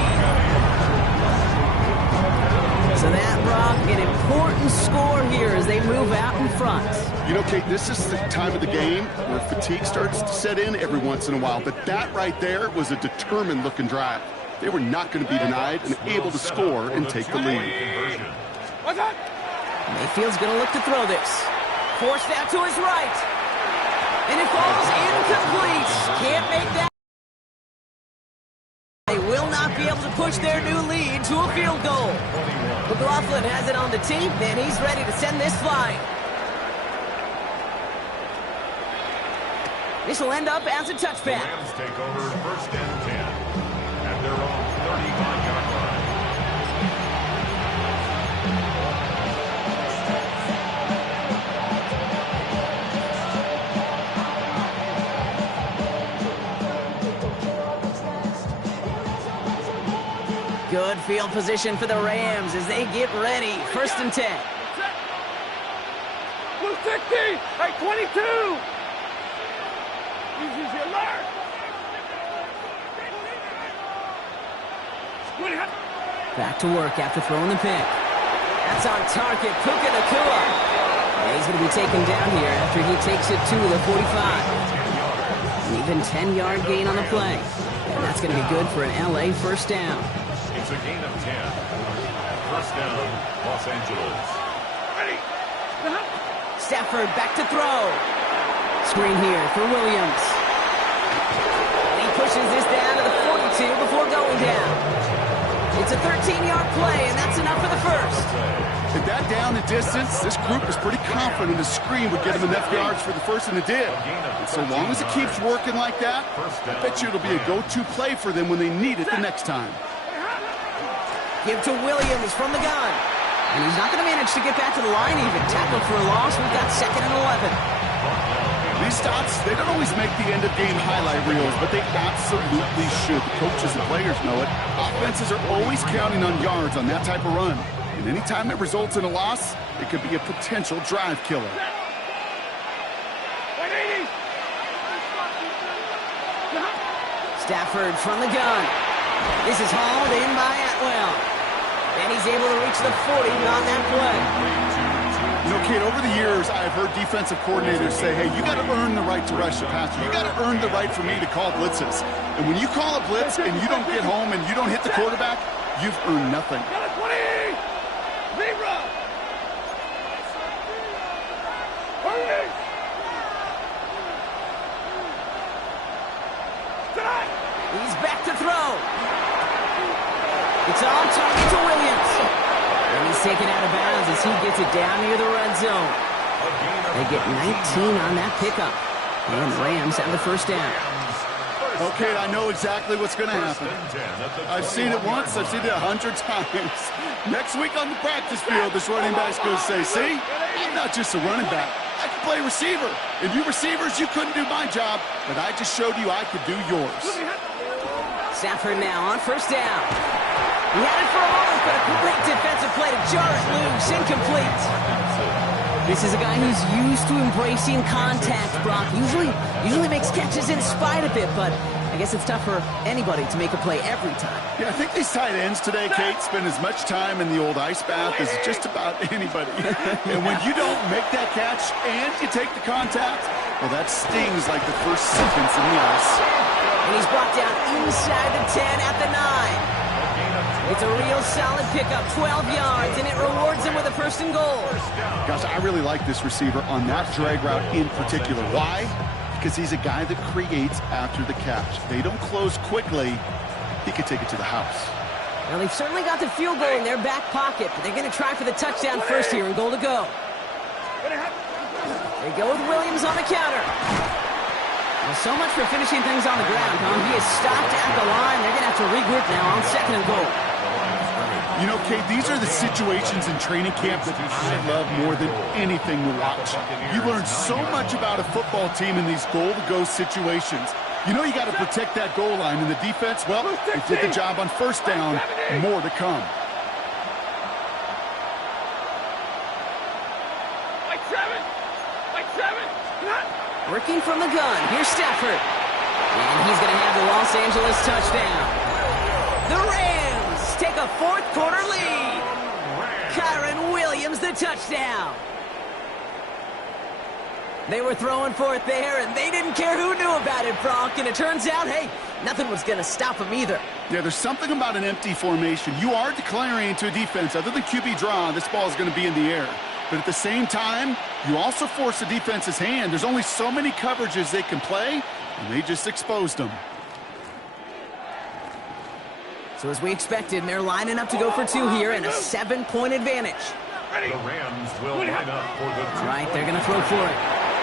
So that, Brock, an important score here as they move out in front. You know, Kate, this is the time of the game where fatigue starts to set in every once in a while. But that right there was a determined-looking drive. They were not going to be denied and able to score and take the lead. What's that? Mayfield's going to look to throw this. Forced out to his right. And it falls incomplete. Can't make that. They will not be able to push their new lead to a field goal. McLaughlin has it on the tee, and he's ready to send this flying. This will end up as a touchback. Rams take over first and 10 at their own 35-yard line. Good field position for the Rams as they get ready. First and 10. Blue 60. Hey, 22. Easy alert. Back to work after throwing the pick. That's on target. Puka Nacua. He's going to be taken down here after he takes it to the 45. An even 10-yard gain on the play. And that's going to be good for an LA first down. It's a gain of 10. First down, Los Angeles. Ready. Stafford back to throw. Screen here for Williams. And he pushes this down to the 42 before going down. It's a 13-yard play, and that's enough for the first. At that down and distance, this group was pretty confident the screen would get them enough yards for the first, and it did. And so long as it keeps working like that, I bet you it'll be a go-to play for them when they need it the next time. Give to Williams from the gun. And he's not going to manage to get back to the line even. Tackled for a loss. We've got second and 11. These stops, they don't always make the end-of-game highlight reels, but they absolutely should. The coaches and players know it. Offenses are always counting on yards on that type of run. And anytime it results in a loss, it could be a potential drive killer. Stafford from the gun. This is hauled in by Atwell. And he's able to reach the 40 on that play. You know, Kate, over the years, I've heard defensive coordinators say, hey, you got to earn the right to rush the passer. You got to earn the right for me to call blitzes. And when you call a blitz and you don't get home and you don't hit the quarterback, you've earned nothing. He's back to throw. It's on target to Williams. And he's taken out of bounds as he gets it down near the red zone. They get 19 on that pickup. And the Rams have the first down. Okay, I know exactly what's going to happen. I've seen it once. I've seen it 100 times. Next week on the practice field, this running back's going to say, see, I'm not just a running back. I can play receiver. And you receivers, you couldn't do my job, but I just showed you I could do yours. Stafford now on first down. He had it for a moment, but a great defensive play to jar it loose. Incomplete. This is a guy who's used to embracing contact, Brock. Usually makes catches in spite of it, but I guess it's tough for anybody to make a play every time. Yeah, I think these tight ends today, Kate, spend as much time in the old ice bath as just about anybody. And when you don't make that catch and you take the contact, well, that stings like the first sentence in the ice. And he's brought down inside the 10 at the 9. It's a real solid pickup, 12 yards, and it rewards him with a first and goal. Gosh, I really like this receiver on that drag route in particular. Why? Because he's a guy that creates after the catch. They don't close quickly. He could take it to the house. Well, they've certainly got the field goal in their back pocket, but they're going to try for the touchdown first here and goal to go. They go with Williams on the counter. Well, so much for finishing things on the ground, huh? He is stopped at the line. They're going to have to regroup now on second and goal. You know, Kate, these are the situations in training camp that I love more than anything to watch. You learn so much about a football team in these goal-to-go situations. You know you got to protect that goal line, and the defense, well, they did the job on first down. More to come. Working from the gun, here's Stafford. And he's going to have the Los Angeles touchdown. The Rams take a fourth-quarter lead. Kyron Williams, the touchdown. They were throwing for it there, and they didn't care who knew about it, Brock. And it turns out, hey, nothing was going to stop them either. Yeah, there's something about an empty formation. You are declaring to a defense, other than QB draw, this ball is going to be in the air. But at the same time, you also force the defense's hand. There's only so many coverages they can play, and they just exposed them. So as we expected, they're lining up to go for two here and a 7-point advantage. The Rams will line up for the two. Right, they're going to throw for it.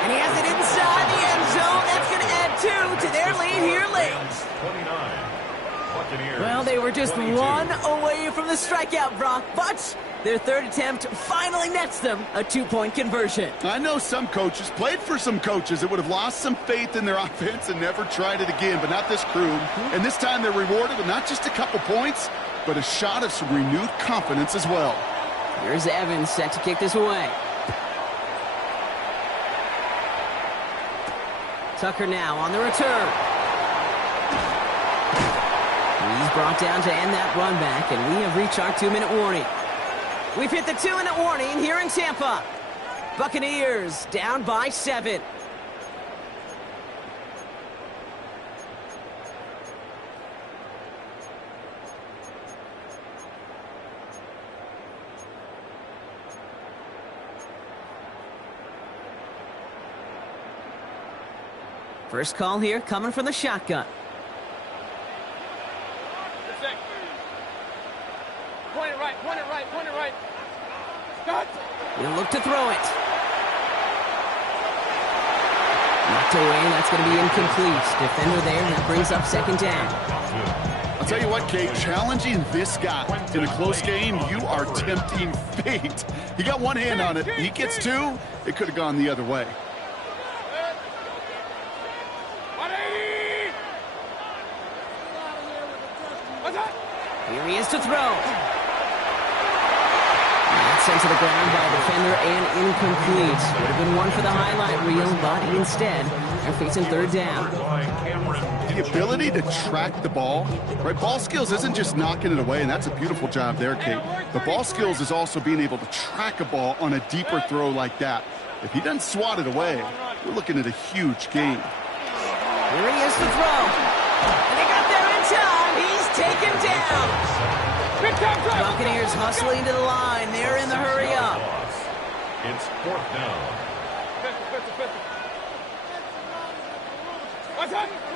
And he has it inside the end zone. That's going to add 2 to their lead here late. 29. Buccaneers, Well, they were just 22. 1 away from the strikeout, Brock, but their third attempt finally nets them a 2-point conversion. I know some coaches, played for some coaches that would have lost some faith in their offense and never tried it again, but not this crew. And this time they're rewarded with not just a couple points, but a shot of some renewed confidence as well. Here's Evans set to kick this away. Tucker now on the return. He's brought down to end that run back, and we have reached our 2-minute warning. We've hit the 2-minute warning here in Tampa. Buccaneers down by 7. First call here coming from the shotgun. Point it right, point it right, point it right. Got it. He'll look to throw it. Knocked away, that's going to be incomplete. Defender there, that brings up second down. I'll tell you what, Kate, challenging this guy in a close game, you are tempting fate. He got one hand on it. He gets 2. It could have gone the other way. Here he is to throw. sent to the ground by a defender and incomplete. Would have been one for the highlight reel, but instead, they're facing third down. The ability to track the ball, right? Ball skills isn't just knocking it away, and that's a beautiful job there, Kate. The ball skills is also being able to track a ball on a deeper throw like that. If he doesn't swat it away, we're looking at a huge gain. Here he is to throw. And they got there in time. He's taken down. Buccaneers hustling to the line. They're in the hurry up. It's fourth down.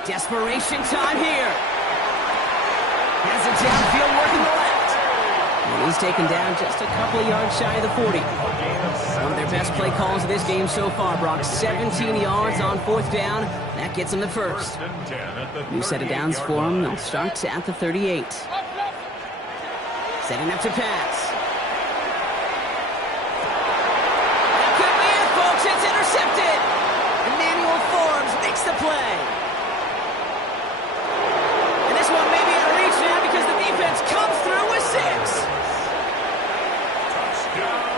Desperation time here. Has it downfield working the left. And he's taken down just a couple of yards shy of the 40. One of their best play calls of this game so far, Brock. 17 yards on fourth down. That gets them the first. New set of downs for them. They'll start at the 38. Setting up to pass. That could be it, folks. It's intercepted. Emmanuel Forbes makes the play. And this one may be out of reach now because the defense comes through with 6.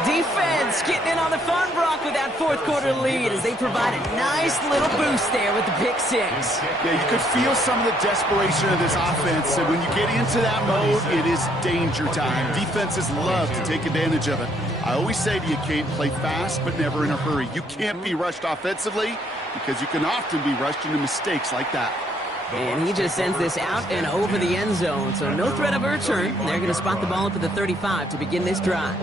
Defense getting in on the fun, Brock, with that fourth quarter lead as they provide a nice little boost there with the pick 6. Yeah, you could feel some of the desperation of this offense, and when you get into that mode, it is danger time. Defenses love to take advantage of it. I always say to you, Kate, play fast but never in a hurry. You can't be rushed offensively because you can often be rushed into mistakes like that. And he just sends this out and over the end zone, so no threat of a return. They're going to spot the ball up at the 35 to begin this drive.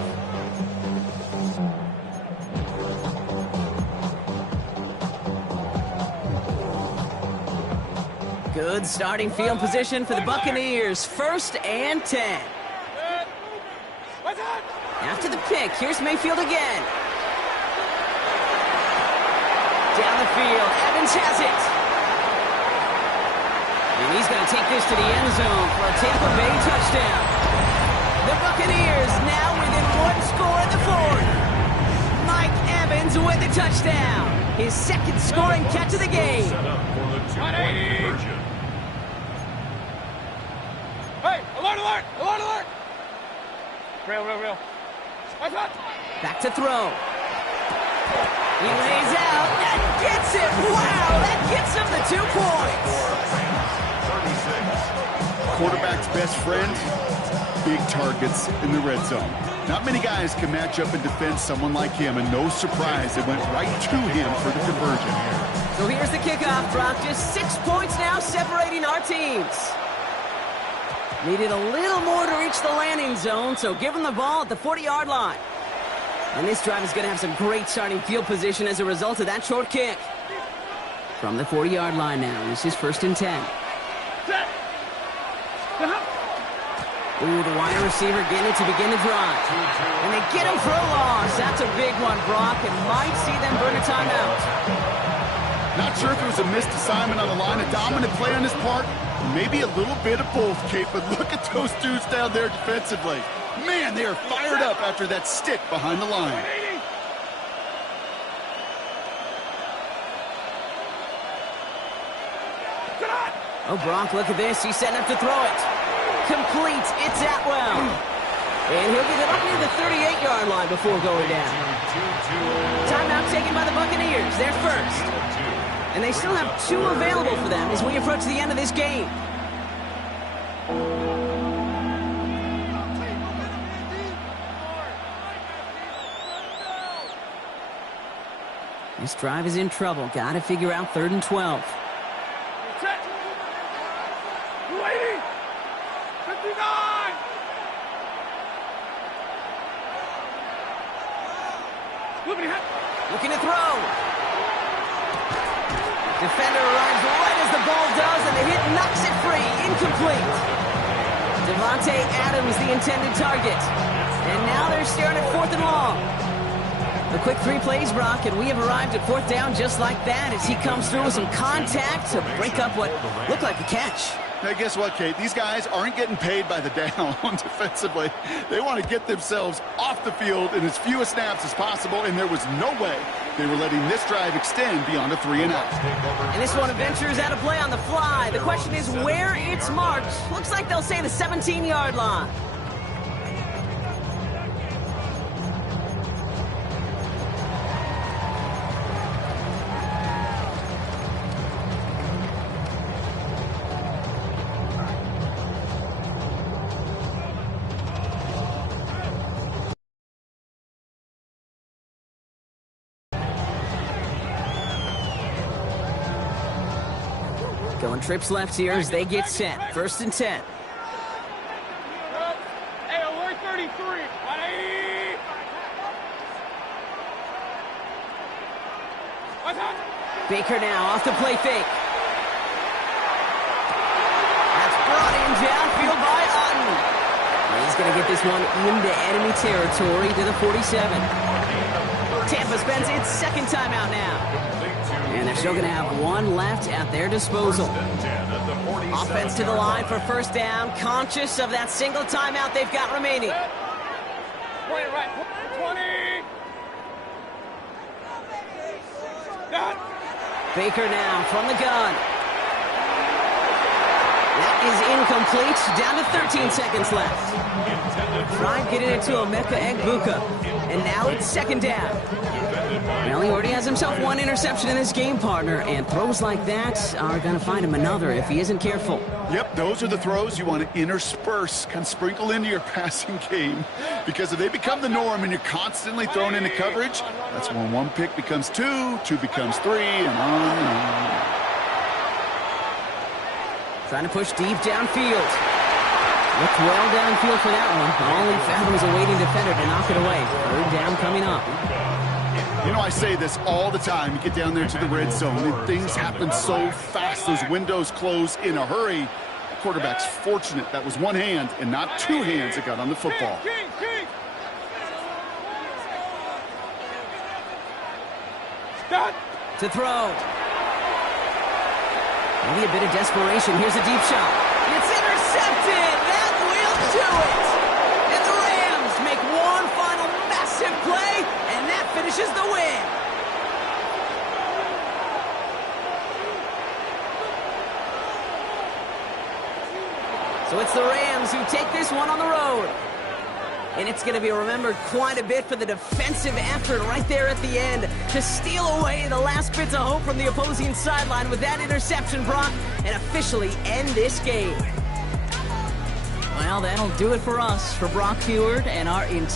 Good starting field position for the Buccaneers. 1st and 10. After the pick, here's Mayfield again. Down the field, Evans has it. And he's going to take this to the end zone for a Tampa Bay touchdown. The Buccaneers now within 1 score in the 4th. Mike Evans with the touchdown. His 2nd scoring catch of the game. Set up for the 2-point conversion. Hey, alert, alert, alert, alert. Real. Back to throw. He lays out and gets it. Wow, that gets him the 2 points. 36. Quarterback's best friend, big targets in the red zone. Not many guys can match up and defend someone like him, and no surprise, it went right to him for the conversion. So here's the kickoff, Brock. Just 6 points now separating our teams. Needed a little more to reach the landing zone, so give him the ball at the 40-yard line. And this drive is going to have some great starting field position as a result of that short kick. From the 40-yard line now, this is 1st and 10. Ooh, the wide receiver getting it to begin the drive. And they get him for a loss. That's a big one, Brock, and might see them burn a timeout. Not sure if it was a missed assignment on the line, a dominant play on his part, maybe a little bit of both, Kate, but look at those dudes down there defensively. Man, they are fired up after that stick behind the line. Oh, Brock, look at this. He's setting up to throw it. Complete. It's Atwell. And he'll get it up near the 38-yard line before going down. Timeout taken by the Buccaneers. They're first. And they still have 2 available for them as we approach the end of this game. This drive is in trouble. Got to figure out 3rd and 12. Looking to throw. Defender arrives right as the ball does, and the hit knocks it free. Incomplete. Devontae Adams, the intended target. And now they're staring at 4th and long. A quick 3 plays, Brock, and we have arrived at 4th down just like that as he comes through with some contact to break up what looked like a catch. Now, guess what, Kate? These guys aren't getting paid by the down defensively. They want to get themselves off the field in as few snaps as possible, and there was no way they were letting this drive extend beyond a 3 and out. And this one ventures out of play on the fly. The question is where it's marked. Looks like they'll say the 17-yard line. 1 trips left here as they get set. 1st and 10. Hey, alert 33. 180. What's up? Baker now off the play fake. That's brought in downfield by Otten. He's going to get this one into enemy territory to the 47. Tampa spends its 2nd timeout now. And they're still going to have 1 left at their disposal. Offense to the line for 1st down, conscious of that single timeout they've got remaining. 20 right. 20. Done. Baker now from the gun. That is incomplete. Down to 13 seconds left. Tried getting it to Emeka Egbuka. And now it's 2nd down. Well, he already has himself 1 interception in this game, partner. And throws like that are going to find him another if he isn't careful. Yep, those are the throws you want to intersperse, kind of sprinkle into your passing game. Because if they become the norm and you're constantly thrown into coverage, that's when 1 pick becomes 2, 2 becomes 3, and on and on. Trying to push deep downfield. Looked well downfield for that one. All he found was a waiting defender to knock it away. 3rd down coming up. You know, I say this all the time. You get down there to the red zone, and things happen so fast. Those windows close in a hurry. The quarterback's fortunate that was 1 hand and not 2 hands that got on the football. Done. To throw. Maybe a bit of desperation. Here's a deep shot. It's intercepted. That will do it. And the Rams make 1 final massive play, and that finishes the win. So it's the Rams who take this one on the road. And it's going to be remembered quite a bit for the defensive effort right there at the end to steal away the last bits of hope from the opposing sideline with that interception, Brock, and officially end this game. Well, that'll do it for us, for Brock Heward and our entire